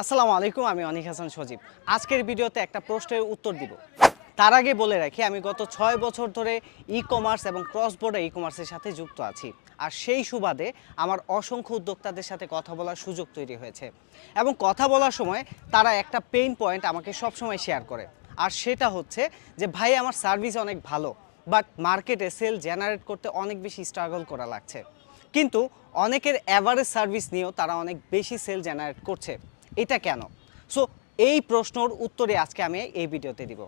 আসসালামু আলাইকুম, আমি অনিক হাসান সজীব। আজকের ভিডিওতে একটা প্রশ্নের উত্তর দিব। তার আগে বলে রাখি, আমি গত 6 বছর ধরে ই-কমার্স এবং ক্রস বর্ডার ই-কমার্সের সাথে যুক্ত আছি। আর সেই সুবাদে আমার অসংখ্য উদ্যোক্তাদের সাথে কথা বলার সুযোগ তৈরি হয়েছে। এবং কথা বলার সময় তারা একটা পেইন পয়েন্ট আমাকে সবসময় শেয়ার করে। আর সেটা হচ্ছে যে ভাই, আমার সার্ভিস অনেক ভালো, বাট মার্কেটে সেল জেনারেট করতে অনেক বেশি স্ট্রাগল করা লাগছে। কিন্তু অনেকের অ্যাভারেজ সার্ভিস নিয়েও তারা অনেক বেশি সেল জেনারেট করছে। এটা কেন? সো এই প্রশ্নর উত্তরে আজকে আমি এই ভিডিওতে দিব।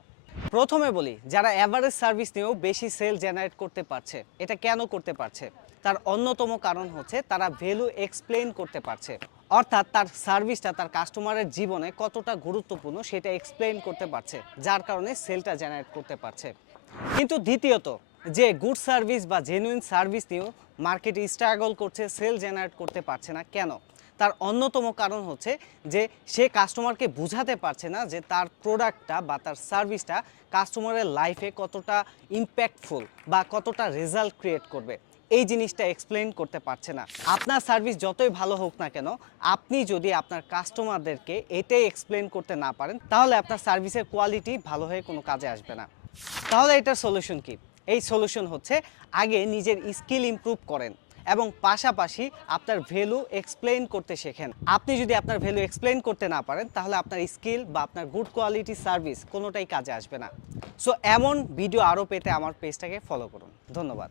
প্রথমে বলি, যারা অ্যাভারেজ সার্ভিস নিয়েও বেশি সেল জেনারেট করতে পারছে, এটা কেন করতে পারছে? তার অন্যতম কারণ হচ্ছে তারা ভ্যালু এক্সপ্লেইন করতে পারছে। অর্থাৎ তার সার্ভিসটা তার কাস্টমারের জীবনে কতটা গুরুত্বপূর্ণ সেটা এক্সপ্লেইন করতে পারছে, যার কারণে সেলটা জেনারেট করতে পারছে। কিন্তু দ্বিতীয়ত, যে গুড সার্ভিস বা জেনুইন সার্ভিস নিয়েও মার্কেটে স্ট্রাগল করছে, সেল জেনারেট করতে পারছে না কেন? তার অন্যতম কারণ হচ্ছে যে সে কাস্টমারকে বোঝাতে পারছে না যে তার প্রোডাক্টটা বা তার সার্ভিসটা কাস্টমারের লাইফে কতটা ইম্প্যাক্টফুল বা কতটা রেজাল্ট ক্রিয়েট করবে। এই জিনিসটা এক্সপ্লেইন করতে পারছে না। আপনার সার্ভিস যতই ভালো হোক না কেন, আপনি যদি আপনার কাস্টমারদেরকে এটাই এক্সপ্লেইন করতে না পারেন, তাহলে আপনার সার্ভিসের কোয়ালিটি ভালো হয়ে কোনো কাজে আসবে না। তাহলে এটার সলিউশন কি? এই সলিউশন হচ্ছে, আগে নিজের স্কিল ইমপ্রুভ করেন এবং পাশাপাশি আপনার ভ্যালু এক্সপ্লেইন করতে শেখেন। আপনি যদি আপনার ভ্যালু এক্সপ্লেইন করতে না পারেন, তাহলে আপনার স্কিল বা আপনার গুড কোয়ালিটি সার্ভিস কোনোটাই কাজে আসবে না। সো এমন ভিডিও আরও পেতে আমার পেজটাকে ফলো করুন। ধন্যবাদ।